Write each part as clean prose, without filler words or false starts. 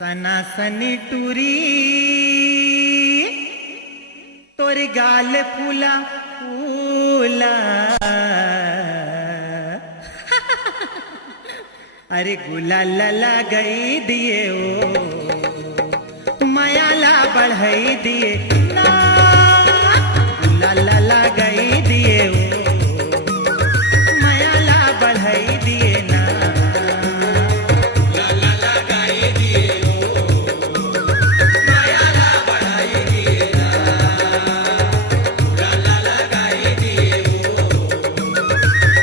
सनासनी टूरी तोर गाल फूला फूला अरे गुलाल लगाई दिए ओ मायाला बढ़ाई दिए ना गुलाल लगाई दिए ओ मायाला बढ़ाई दिए ना गुलाल लगाई दिए ओ मायाला बढ़ाई दिए ना गुलाल लगाई दिए ओ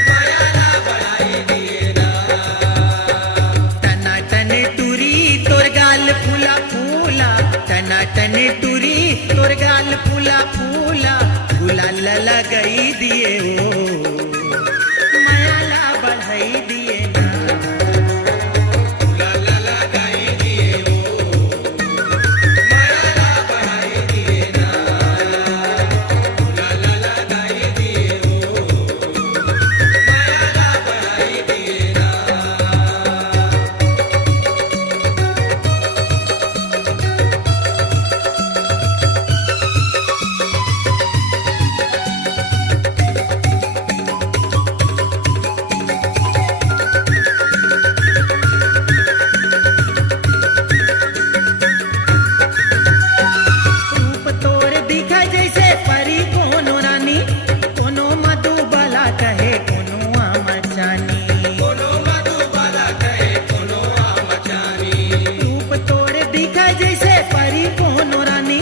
मायाला बढ़ाई दिए ना टनाटन टूरी तोर गाल फूला फूला टनाटन टूरी तोर गाल फूला फूला गुलाल लगाई दिए ओ मायाला बढ़ाई दिए ना गुलाल लगाई दिए ओ मायाला बढ़ाई दिए ना गुलाल लगाई दिए ओ मायाला बढ़ाई दिए ना रूप तोर दिखा जैसे परी कोनो रानी कोनो मधुबाला कहे कोनो आमचानी कोनो मधुबाला कहे कोनो आमचानी रूप तोर दिखा जैसे परी कोनो रानी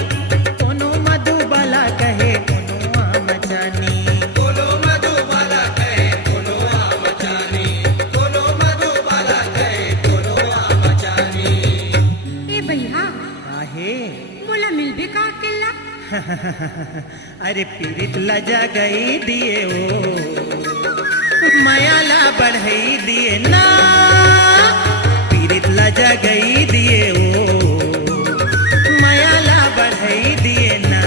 कोनो मधुबाला कहे कोनो आमचानी कोनो मधुबाला कहे कोनो आमचानी कोनो मधुबाला कहे कोनो आमचानी ए भैया आहे मोला मिलबे का अकेला अरे पीड़ित लजा गई दिए ओ मायाला बढ़ाई दिए ना पीड़ित लजा गई दिए ओ मायाला बढ़ाई दिए ना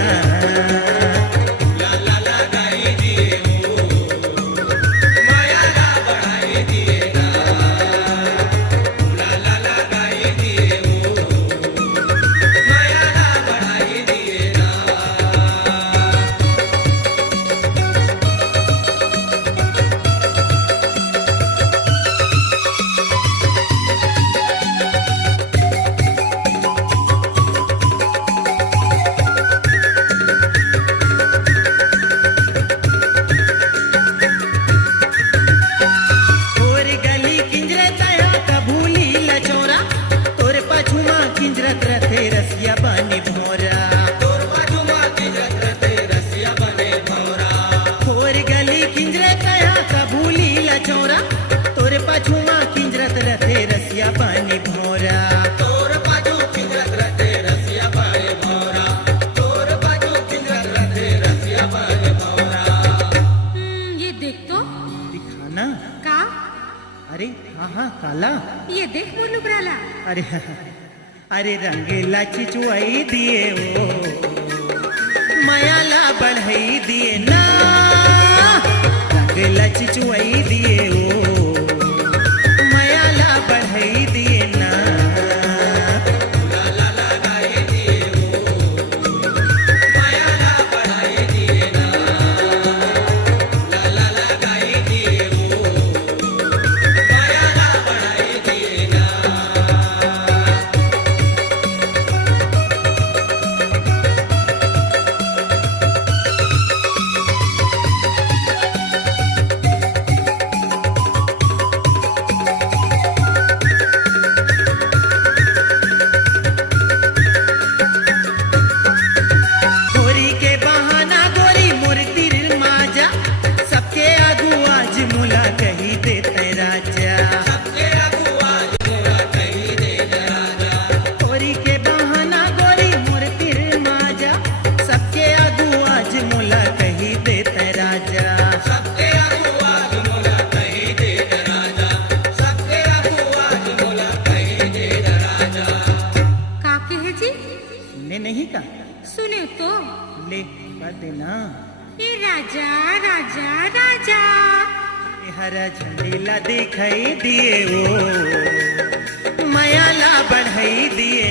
गुलाल लगाई दिए ओ मायाला बढ़ाई दिए ना गुलाल लगाई दिए ओ मायाला बढ़ाई दिए ना तोर गली किंजरे तया कबूली लचोरा तोर पछुमा किंजरत रथे रसिया बने भोरा तोर पछुमा किंजरत रथे रसिया बने भोरा तोर गली किंजरे तया कबूली लचोरा तोर पछुमा किंजरत रथे रसिया बने भोरा तोर पछु किंजरत रथे रसिया बने भोरा तोर पछु किंजरत रथे रसिया बने भोरा ये देख तो दिखाना का अरे हाँ हाँ काला ये देख मोर लुबराला अरे अरे रंगीला चिचुआई दिए ओ मायाला बढ़ाई दिए ना रंगीला चिचुआई दिए ओ मायाला बढ़ाई दिए ना गुलाल लगाई दिए ओ मायाला बढ़ाई दिए ना गुलाल लगाई दिए ओ मायाला बढ़ाई दिए ना गोरी के बहाना गोरी मूर्ति माजा सबके आगू आज मुला कही देते राजा सबके आगू आज मुला कही देते राजा गोरी के बहाना गोरी मूर्ति माजा सबके आगू आज मुला कही देते राजा सबके आगू आज मुला कही देते राजा सबके आगू आज मुला कही देते राजा का कहे जी सुने नहीं का सुने तो ले कर देना ए राजा राजा राजा हरा झंडीला दिखाई दिए ओ मायाला बढ़ाई दिए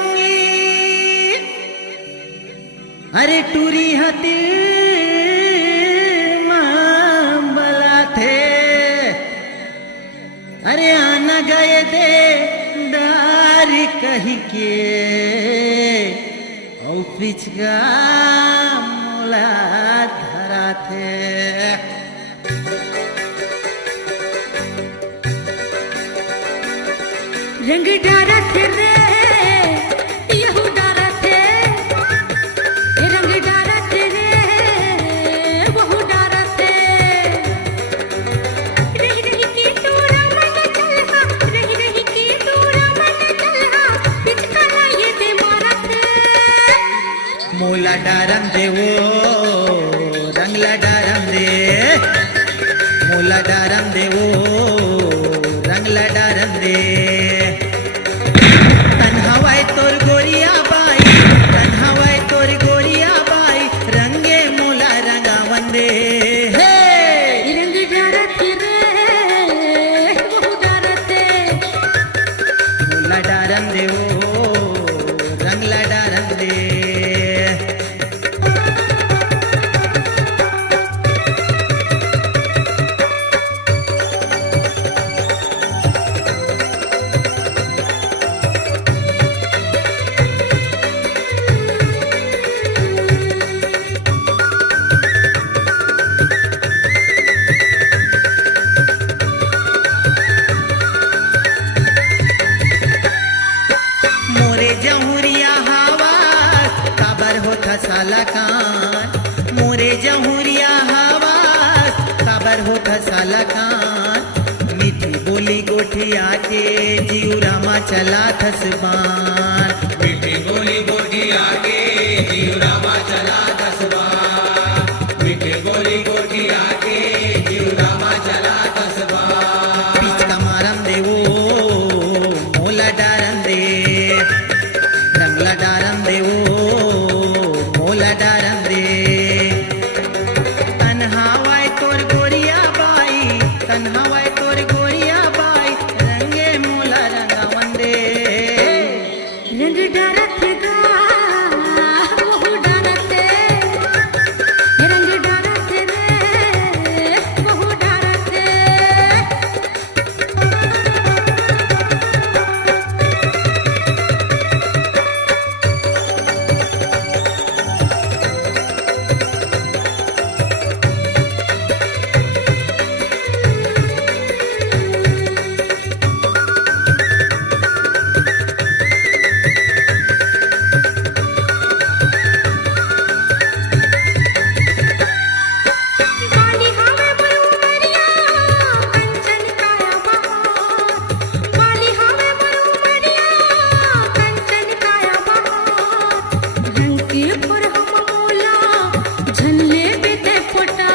रंगी अरे टूरी हती मांबला थे अरे आना गए दे दारी कही के औ पिछगा मोला धरा थे रंग डारत रे यहू डारत रंग डारत रे वहू डारत रही रही के टूरा मन चलहा रही रही के टूरा मन चलहा पिचकारा ये दे मारत मोला डारम दे वो रंगला डारम दे मोला डारम दे वो रंगला डारम दे तन्हावाय तोर गोरिया बाई तन्हावाय तोर गोरिया बाई रंगे मोला रंगावन दे हे रंग डारत रे वहू डारत मोला डारम दे वो रंगला डारम दे मोरे जहुरिया हवा काबर होता साला कान मोरे जहुरिया हवा काबर होता साला कान मीठी बोली गोठिया के जीवरामा चला थसबान मीठी बोली गोठिया के जीवरामा चला दसबार मीठी बोली गोठिया के जीवरामा चला दसबार पिचका मारम दे वो मोला डारम दे रंगला डारम दे वो मोला डारम दे तन्हावाय तोर गोरिया बाई तन्हावाय तोर गोरिया बाई रंगे मोला रंगावन दे रंग डारत गा वहू डारत रंग डारत रे वहू डारत बाली हवे बरू मरिया कंचन काया बहार बाली हवे बरू मरिया कंचन काया बहार रंग के पर हम मोला झल्ले बेते फोटा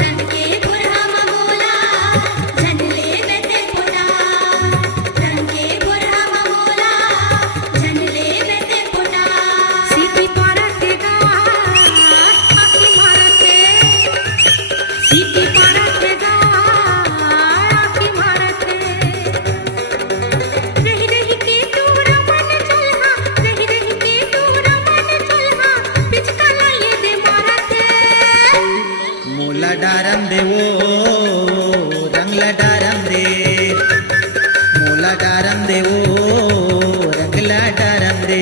रंग के पर हम मोला झल्ले बेते फोटा रंग के पर हम मोला झल्ले बेते फोटा सीटी पारत गा आखी मारते सीटी पारत गा आखी मारते रही रही के टूरा मन चलहा रही रही के टूरा मन चलहा पिचकाला ये दे मारते मोला डारम दे वो रंगला डारम दे मोला डारम दे वो रंगला डारम दे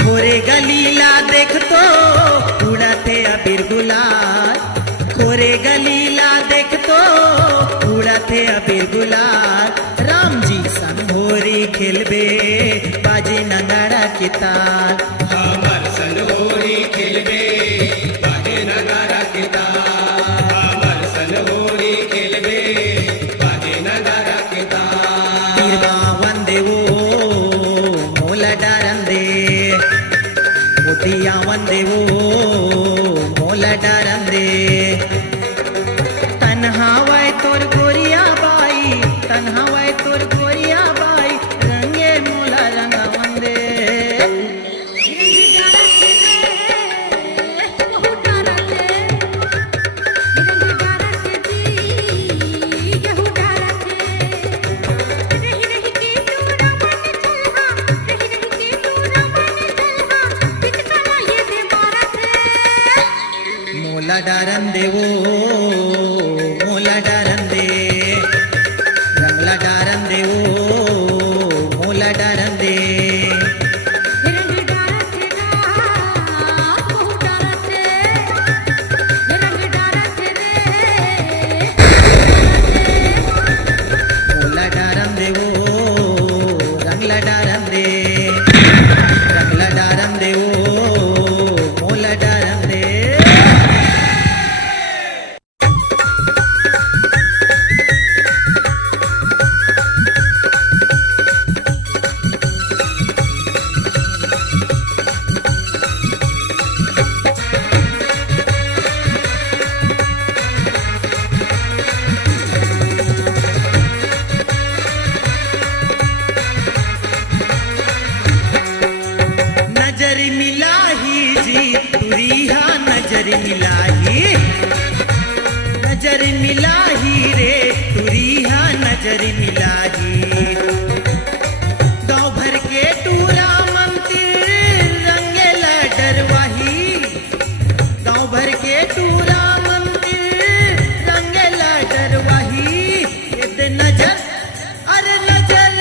खोरे गलीला देख तो उड़ाते अबीर गुलाल खोरे गलीला देख तो उड़ाते अबीर गुलाल राम जी संग होरी खेलबे बाजे नगाड़ा के ताल हमर सनहोरी खेलबे बाजे नगारा के ताल हमर सनहोरी खेलबे बाजे नगारा के ताल तीरवा वंदे वो मोला डारम दे मोतिया वंदे देवो मोला डारम दे तन्हावाय तोर गोरिया बाई तन्हावाय तोर गोरिया बाई रंगे मोला रंगावन दे मोला डारम देवो मोला डारम दे रंगला डारम देवो मोला डारम दे मोला डारम देवो रंगला डारम दे रंगला डारम देवो मोला डारम दे नजर मिलाही जी तुरिया नजर मिलाही नजर मिलाही रे तुरिया नजर मिलाही गाँव भर के टूरा मंदिर रंगेला डरवाही गाँव भर के टूरा मंदिर रंगेला डरवाही ये दे नजर अरे नजर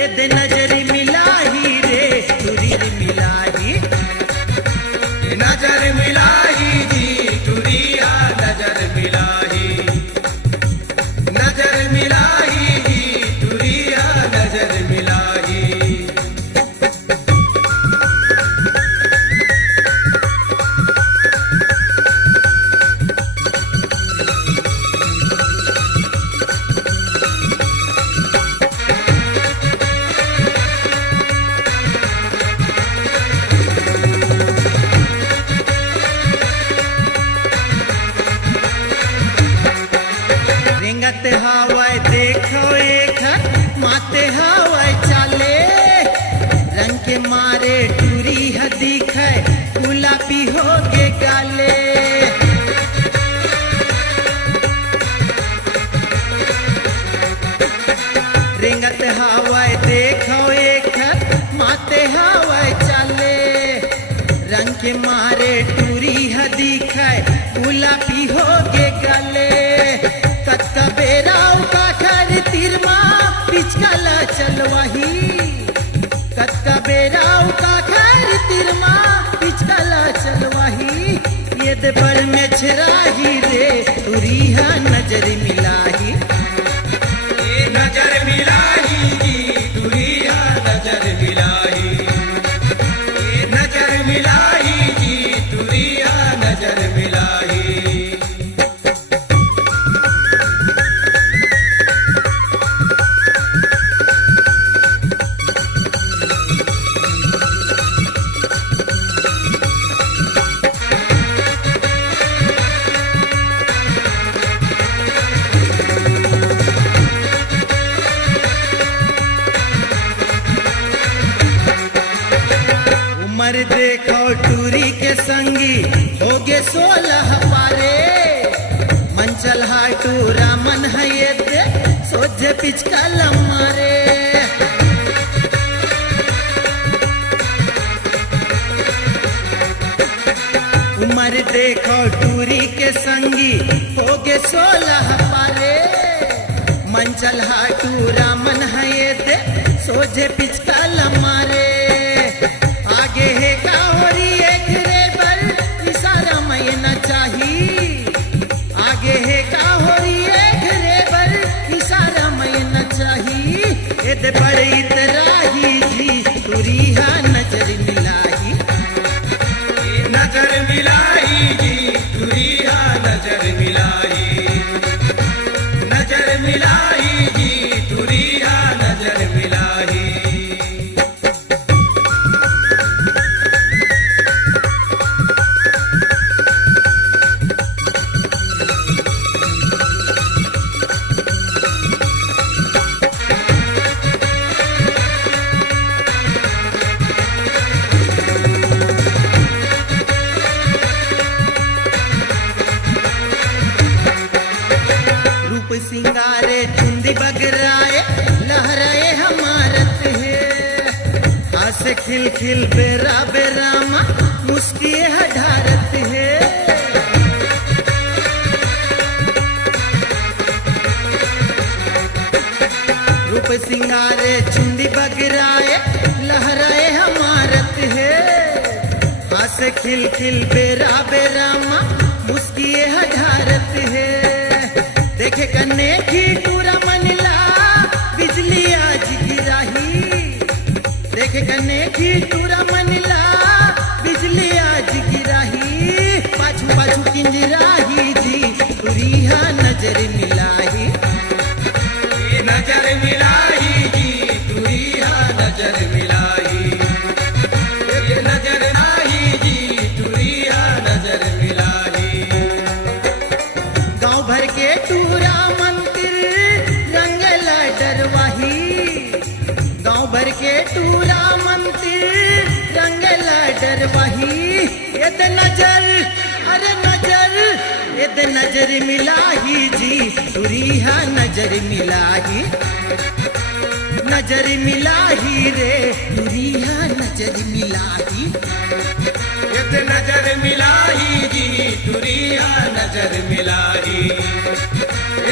ये दे नजर मिलाही रे तुरी मिलाही नजर मिलाही जी तुरिया नजर मिलाही नजर मिलाही जी तुरिया नजर मिलाही रेंगत हवाय देखो एक माते हवाय चाले रंग के मारे टूरी ह दिखे गुलाबी हो के गाले रेंगत हवाय देखो एक माते हवाय चाले रंग के मारे टूरी ह दिखे गुलाबी हो के गाले कत्का बेराव का खर तिरमा पिचकला चलवाही कत्का बेराव का खर तिरमा पिचकला चलवाही ये दे बड़ में छराही रे तुरिया नजर मिलाही नजर मिलाही जी तुरिया नजर मिलाही नजर मिलाही जी तुरिया नजर मिलाही उम्र देखो टूरी के संगी होगे 16 पारे मंचल हाटूरा मन है ये दे सोझे पिचकल मारे उम्र देखो टूरी के संगी होगे 16 पारे मंचल हाटूरा मन है ये दे सोझे पिचकल मारे आगे है कावरी एक रे पर इशारा मैं न चाही आगे है कावरी एक रे पर इशारा मैं न चाही एद बड़े इतराही जी तुरिया नजर मिलाही नजर मिलाही जी तुरिया नजर मिलाही नजर मिलाही जी तुरिया नजर मिलाही सिंगारे चुंदी बगराए लहराए हमारत है हंस खिल खिल बेरा बेरामा मुस्किए हठारत है रूप सिंगारे चुंदी बगराए लहराए हमारत है हंस खिल खिल बेरा बेरामा मुस्किए हठारत है देखे कन्ने की टूरा मनला बिजली आज गिराही देखे कन्ने की टूरा मनला बिजली आज गिराही पाछू पाछू किंजराही जी तुरिया नजर मिलाही नजर मिलाही जी तुरिया नजर मिलाही नजर आई जी तुरिया नजर मिलाही गांव भर के टूरा मंदिर रंगला डरवाही गांव भर के टूरा मंदिर रंगला डरवाही ये ते नजर अरे नजर ये ते नजर मिलाही जी तुरिया नजर मिलाही रे तुरिया नजर मिलाही एक नजर मिलाही जी तुरिया नजर मिलाही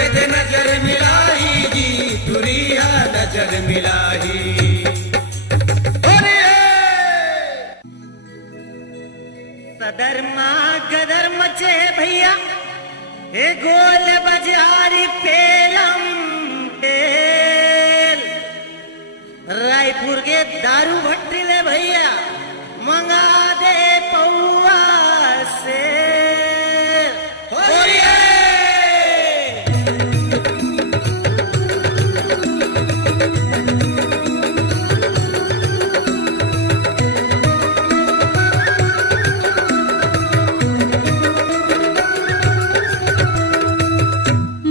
एक नजर मिलाही जी तुरिया नजर मिलाही सदरमा गदर मचे भैया हे गोल बाजारी पेलम तेल रायपुर के दारू भट्टी ले भैया मंगा दे पौआ से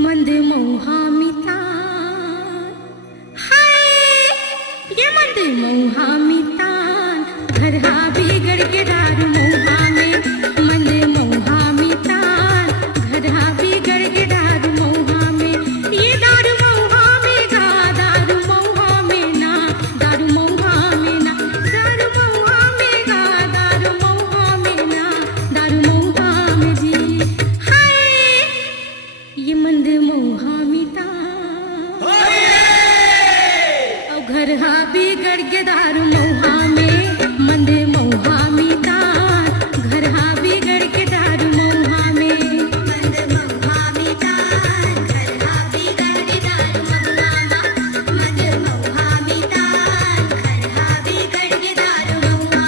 मंद मोहा मिता हाय ये मंद मोहा मिता घर हा बिगड़ के दारू मोहा में मंद मोहा मिता घर हा बिगड़ के दारू मोहा में ये दारू मोहा में गा दारू मोहा में ना दारू मोहा में ना दारू मोहा में गा दारू मोहा में ना दारू मोहा में जी हाय ये मंद मोहा मिता और घर हा बिगड़ के दारू मोहा में मंद मोहा मिता घर हा बिगड़ के दारू मोहा में मंद मोहा मिता घर हा बिगड़ के दारू मोहा मंद मोहा मिता घर हा बिगड़ के दारू मोहा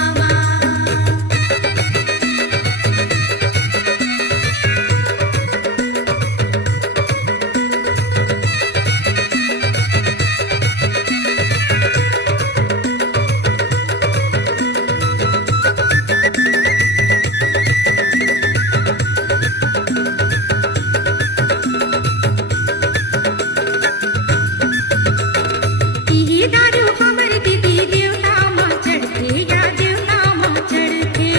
ई दारू हमर दीदी देवता मां चढ़ते या देवता मां चढ़ते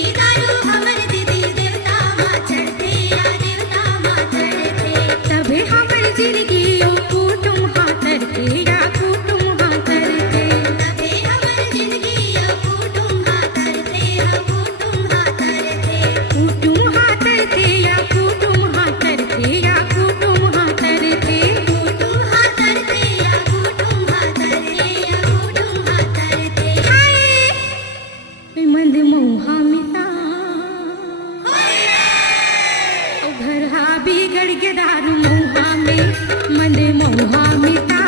ई दारू हमर दीदी देवता मां चढ़ते या देवता मां चढ़ते तबे हमर जिंदगी ओ कुटुम हाथरते या कुटुम हाथरते तबे हमर जिंदगी ओ कुटुम हाथरते या कुटुम हाथरते कुटुम हाथरते या कुटुम हाथरते या कुटुम हाथरते कुटुम हाथरते या कुटुम हाथरते या कुटुम हाथरते हाय वे मंद मोहा मिता ओ घर हा बिगड़ के दारू मोहा में मंद मोहा मिता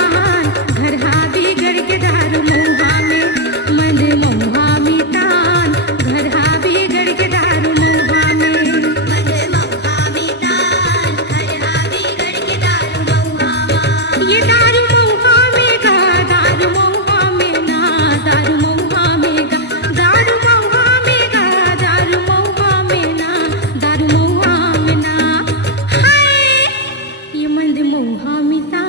घर हा बिगड़ के दारू मोहा में मंद मोहा मिता घर हा बिगड़ के दारू मोहा में मंद मोहा मिता घर हा बिगड़ के दारू मोहा ये दारू मोहा में गा दारू मोहा में ना दारू मोहा में गा दारू मोहा में गा दारू मोहा में ना दारू मोहा में ना हाय ये मंद मोहा मिता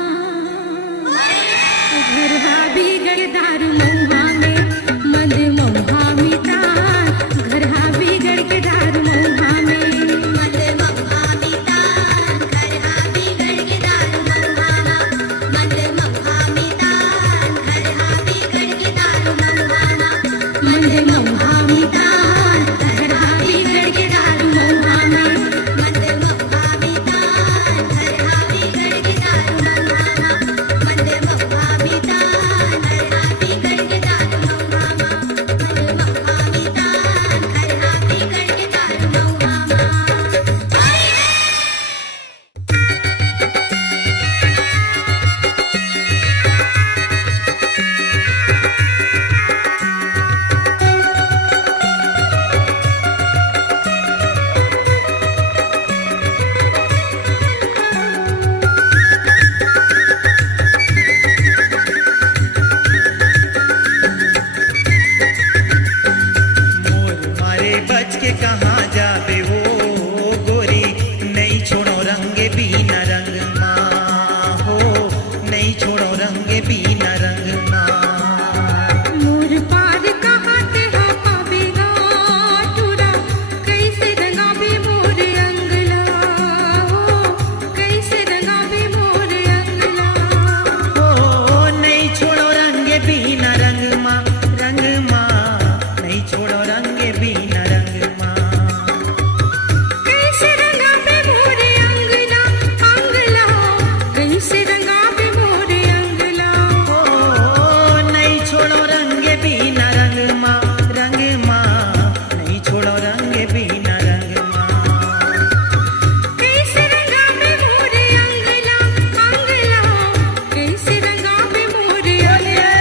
जाबे वो गोरी नहीं छोड़ो रंग बिना रंग माँ हो नहीं छोड़ो रंग बिना रंग माँ मोर पार कहाँ ते हा पावेगा टूरा कैसे रंगावे मोर अंगला हो कैसे रंगावे मोर अंगला ओ नहीं छोड़ो रंग बिना रंग माँ नहीं छोड़ो रंग बिना रंग माँ कैसे रंगावे मोर अंगला अंगला कैसे रंगावे मोर अंगला ओ नहीं छोड़ो रंग बिना रंग माँ नहीं छोड़ो रंग बिना रंग माँ कैसे रंगावे मोर अंगला अंगला कैसे रंगावे मोर अंगला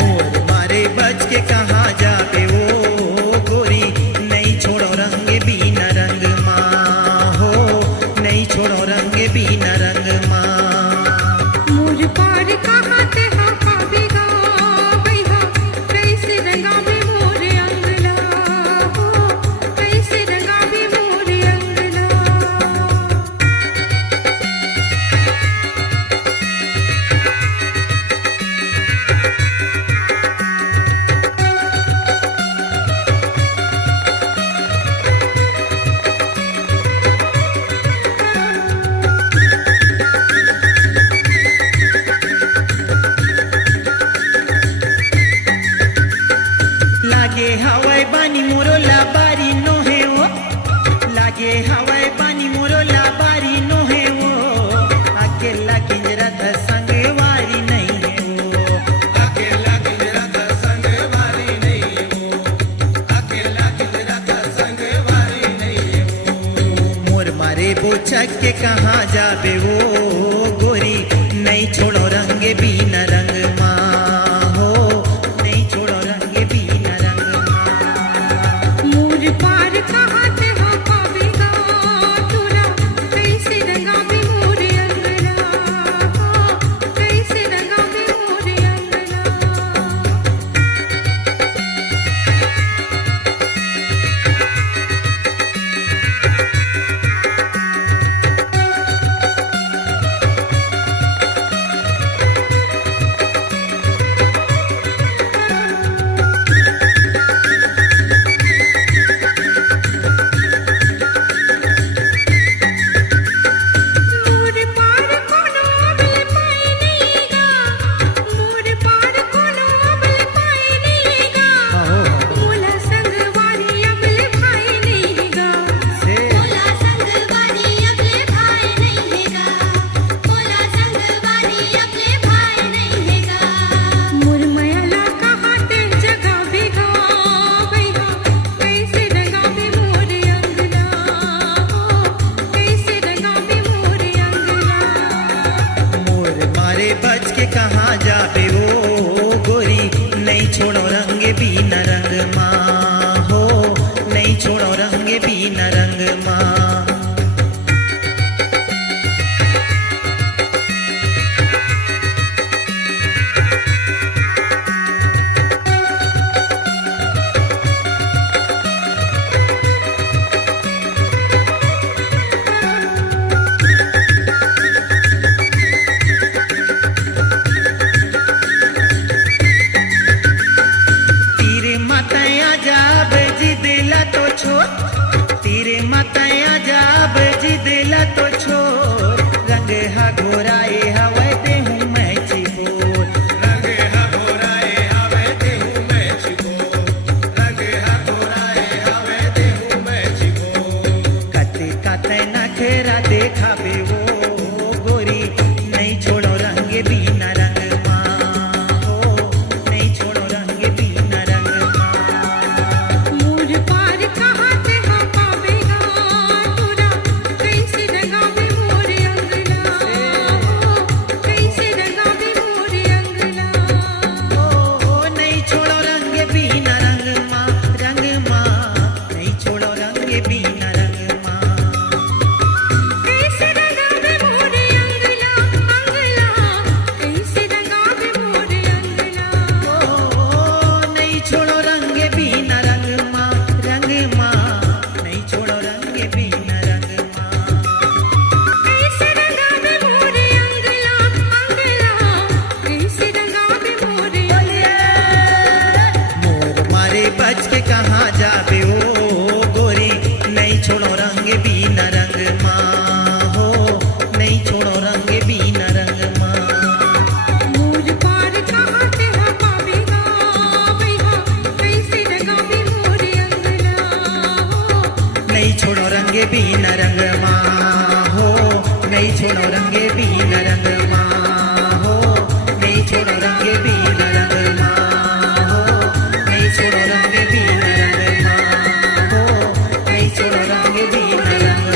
मोर मारे बच के कहाँ जाबे वो गोरी नहीं छोड़ो रंग बिना रंग माँ हो नहीं छोड़ो रंग बिना रंग माँ मोर पार कहाँ ते हा पावेगा भैया कैसे रंगावे मोर अंगला हो कैसे रंगावे मोर अंगला लागे हवाई बानी मोरो लाबारी नो है वो लागे हवाई बानी मोरो लाबारी नो है वो अकेला किंजरा था संग वारी नहीं है वो अकेला किंजरा था संग वारी नहीं हो अकेला किंजरा था संग वारी नहीं हो मोर मारे बोचक के कहाँ जाबे वो गोरी नहीं छोड़ो रंग बिना रंग माँ हो नहीं छोड़ो रंग बिना रंग माँ मोर पार कहाँ ते हा पावेगा टूरा कैसे रंगावे मोर अंगला हो कैसे रंगावे मोर अंगला नहीं छोड़ो रंगे बीन रंग हो, नहीं छोड़ो रंगे बीन रंग हो, नहीं छोड़ो रंगे बीन रंग हो, नहीं छोड़ो रंगे बीन रंग हो, नहीं छोड़ो रंगे बीन रंग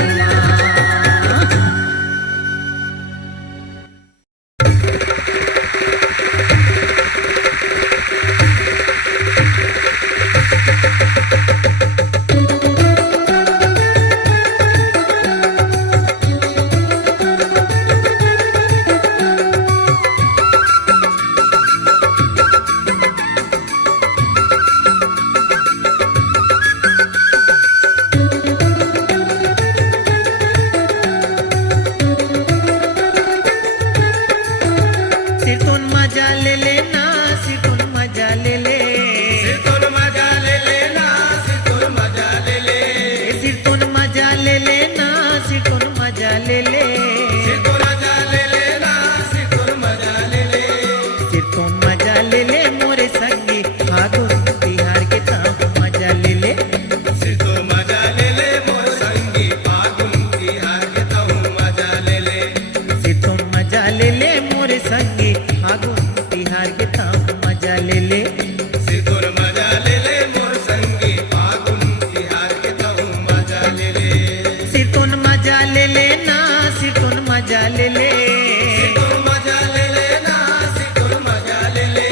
सिरतोन मजा ले लेना, सिरतोन मजा ले ले, सिरतोन मजा ले लेना, सिरतोन मजा ले ले, सिरतोन मजा ले लेना, सिरतोन मजा ले ले, सिरतोन मजा ले लेना, सिरतोन मजा ले ले, सिरतोन मजा ले ले मोरे संगी फागुन तिहार के ताप मजा ले ले, सिरतोन मजा ले ले मोर संगी फागुन तिहार के तहु मजा ले ले, सिरतोन मजा ले ले मोरे संगी फागुन तिहार के ताप मजा ले ले, सिरतोन मजा ले ले मोर संगी फागुन तिहार के तहु मजा ले ले, सिरतोन मजा ले लेना, सिरतोन मजा ले ले, सिरतोन मजा ले लेना, सिरतोन मजा ले ले,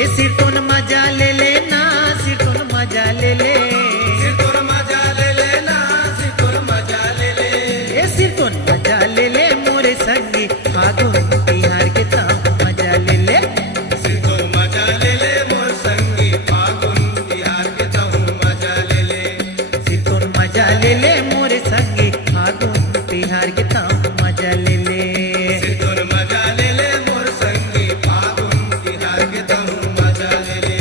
ये सिरतोन मजा ले लेना, सिरतोन मजा ले ले, सिरतोन मजा ले लेना, सिरतोन मजा ले ले, ये सिरतोन मजा ले ले मोरे संगी फागुन तिहार के ताप मजा ले ले, सिरतोन मजा ले ले मोर संगी फागुन तिहार के तहु मजा ले ले, सिरतोन मजा ले ले मोरे संगी फागुन तिहार के ताप मजा ले ले, सिरतोन मजा ले ले मोर संगी फागुन तिहार के तहु मजा ले ले।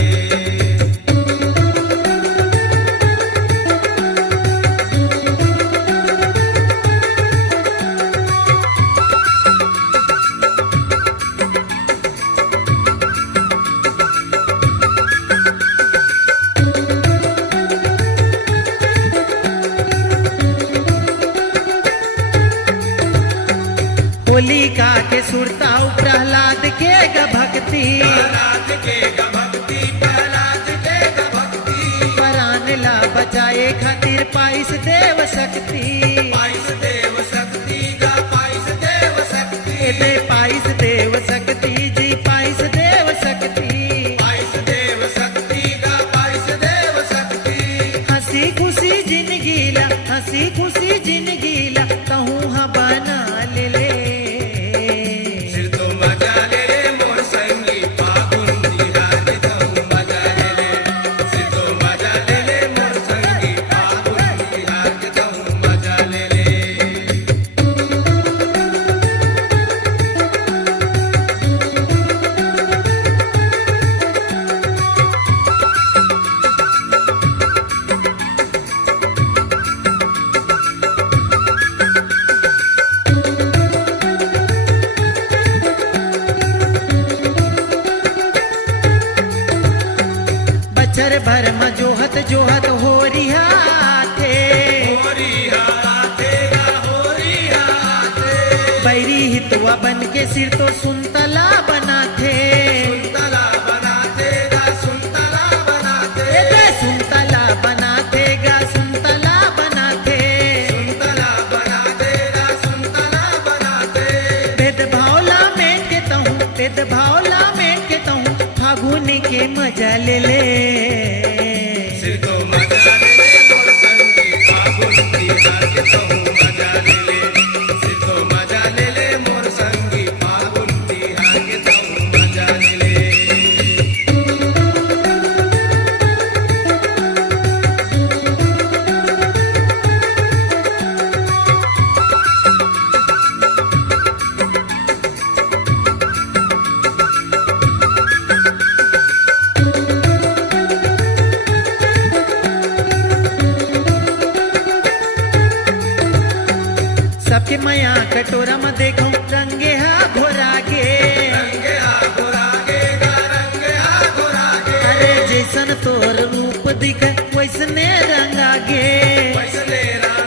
होलिका के सुरताऊ प्रहलाद के ग भक्ति, प्रहलाद के ग भक्ति, प्रहलाद के ग भक्ति, परान ला बचाए खातिर पाइस देव शक्ति, पाइस देव शक्ति गा पाइस देव शक्ति, दे पाइस देव शक्ति जी पाइस देव शक्ति, पाइस देव शक्ति गा पाइस देव शक्ति, हंसी खुशी जिंदगी ला, हंसी खुशी जिंदगी ला कहूँ हा बना ले ले, सिरतोन मजा ले ले मोर संगी फागुन तिहार के तहु मजा ले ले, सिरतोन मजा ले ले मोर संगी फागुन तिहार के तहु मजा ले ले। बचर भर में जोहत जोहत हो रिहा थे, होरी हाथे गा होरी हाथे, बैरी हितवा बन के सिर तो सुनतला बना थे, सुनतला बनाते गा सुनतला बनाते, दे सुनतला बना थे गा सुनतला बना थे, सुनतला बनाते गा सुनतला बनाते, भेदभाव ला मेट के तहूँ, भेदभाव ला मेट के तहूँ फागुन के मजा ले ले, सिरतोन मजा ले ले मोर संगी फागुन तिहार के तहु मजा ले ले, सिरतोन मजा ले ले मोर संगी फागुन तिहार के तहु मजा ले ले। सबके माया कटोरा में देखो रंगे हा घोरा के, रंगे आगोरागे गा रंगे आगोरागे, अरे जैसन तोर रूप दिखे वैसने रंगा गे, वैसने रंग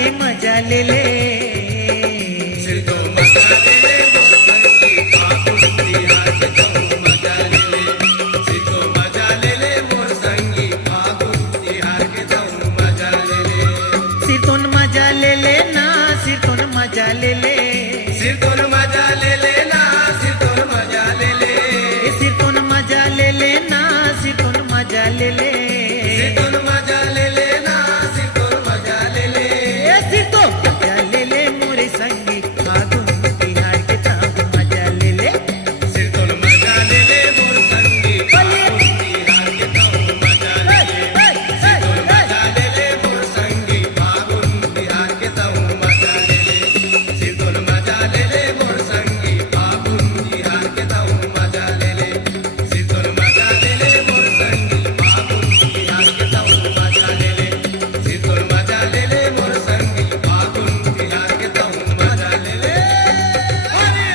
के मजा ले ले सिर्को मजा ले ले मोर संगी फागुन तिहार के तहु मजा ले ले सिर्को मजा ले ले मोर संगी फागुन तिहार के तहु मजा ले ले सिरतोन मजा ले ले ना सिरतोन मजा ले ले सिरतोन मजा ले ले ना सिरतोन मजा ले ले सिरतोन मजा ले ले ना सिरतोन मजा ले ले सिरतोन मजा ले ले ना सिरतोन मजा ले ले सिरतो मजा ले ले मोरे संगी फागुन तिहार के तहु मजा ले ले सिरतोन मजा ले ले मोर संगी फागुन तिहार के तहु मजा ले ले सिरतोन मजा ले ले मोर संगी फागुन तिहार के तहु मजा ले ले सिरतोन मजा ले ले मोर संगी फागुन तिहार के तहु मजा ले ले सिरतोन मजा ले ले मोर संगी फागुन तिहार के तहु मजा ले ले सिरतोन मजा ले ले मोर संगी फागुन तिहार के तहु मजा ले ले अरे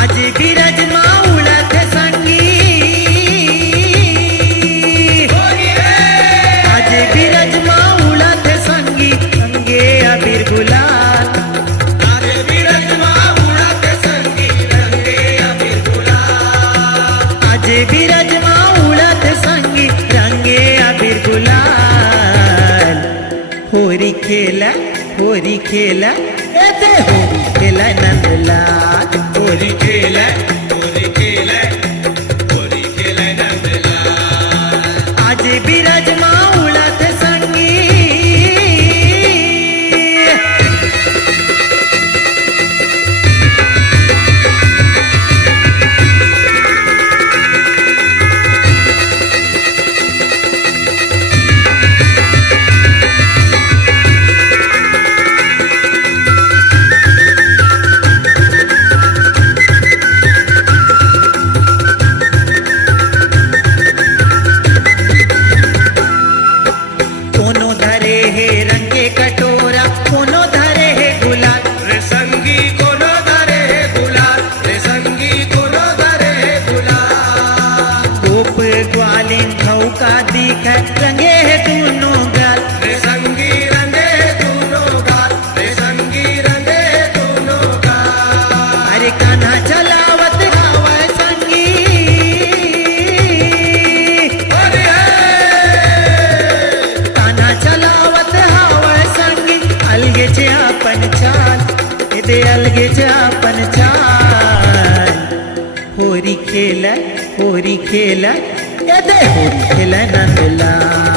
आज बिरज माउलत संगी आज बिरज माउलत संगी अंगे अबीर गुलाल अरे बिरज उड़त संगी रंगे अबीर गुलाल आज बिरज माउलत संगी रंगे अबीर गुलाल होरी खेला एते होरी खेला नंदलाल होरी खेले नंदलाल आज बिरज माउलत संगी कोनो धरे है रंग के कटोरा कोनो धरे है गुलाल रे संगी कोनो धरे गुलाल रे संगी कोनो धरे गुलाल गोप ग्वालिन खौका दिख रंगे है दोनों गाल रे संगी रंगे दोनों गाल रे संगी रंगे दोनों गाल अरे कान्हा चलावत हवा संगी अरे कान्हा चलावत हवा संगी अलगे चे अपन चाल इदे अलगे चे अपन चाल होरी खेला एदे होरी खेला नंदलाल